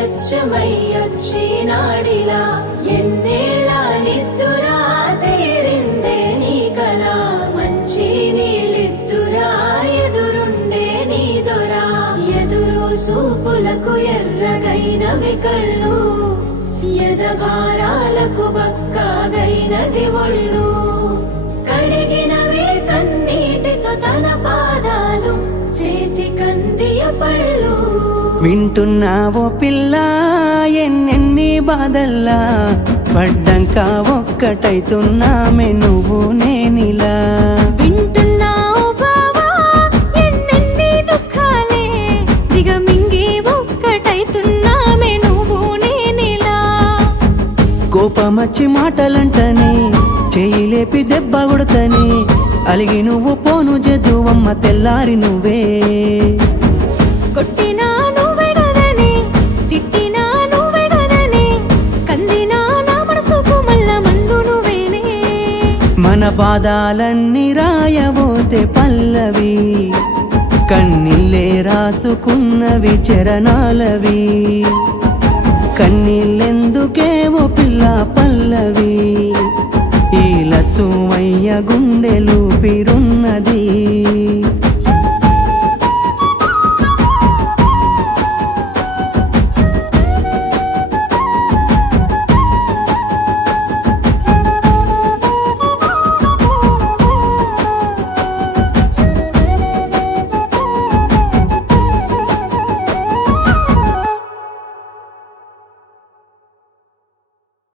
లక్ష్యమయ్యొచ్చినాడిలా ఎన్నేళ్ళ నిద్దురా తీరిందే నీ కల మంచి నీళ్ళిద్దురా ఎదురుండే నీ దొరా ఎదురు సూపులకు ఎర్రగైనవి కళ్ళు ఎదగారాలకు బక్కాగైనది ఒళ్ళు కడిగినవే కన్నీటితో తన పాదాలు చేతి కందియ పళ్ళు వింటున్నావో పిల్ల ఎన్నెన్ని బాధల్లా పడ్డంక ఒక్కటైతున్నామే నువ్వు నేనిలా వింటున్నావు బావా ఎన్నెన్ని దుఃఖాలే దిగమింగి ఒక్కటైతున్నామే నువ్వు నేనిలా కోపమచ్చి మాటలంటని చెయ్యి లేపి దెబ్బ కొడతని అలిగి నువ్వు పోను జదువమ్మ తెల్లారి నువ్వే కొట్టినా నువ్వే కదనే తిట్టినా నువ్వే కదనే కందినా నా మనసుకు మళ్ళ మందు నువ్వేనే మన పాదాలన్నీ రాయబోతే పల్లవి కన్నీళ్ళే రాసుకున్నవి చరణాలవి కన్నీళ్ళెందుకేవో పిల్ల పల్లవి ఈ లచ్చుమయ్య గుండెలు పిరు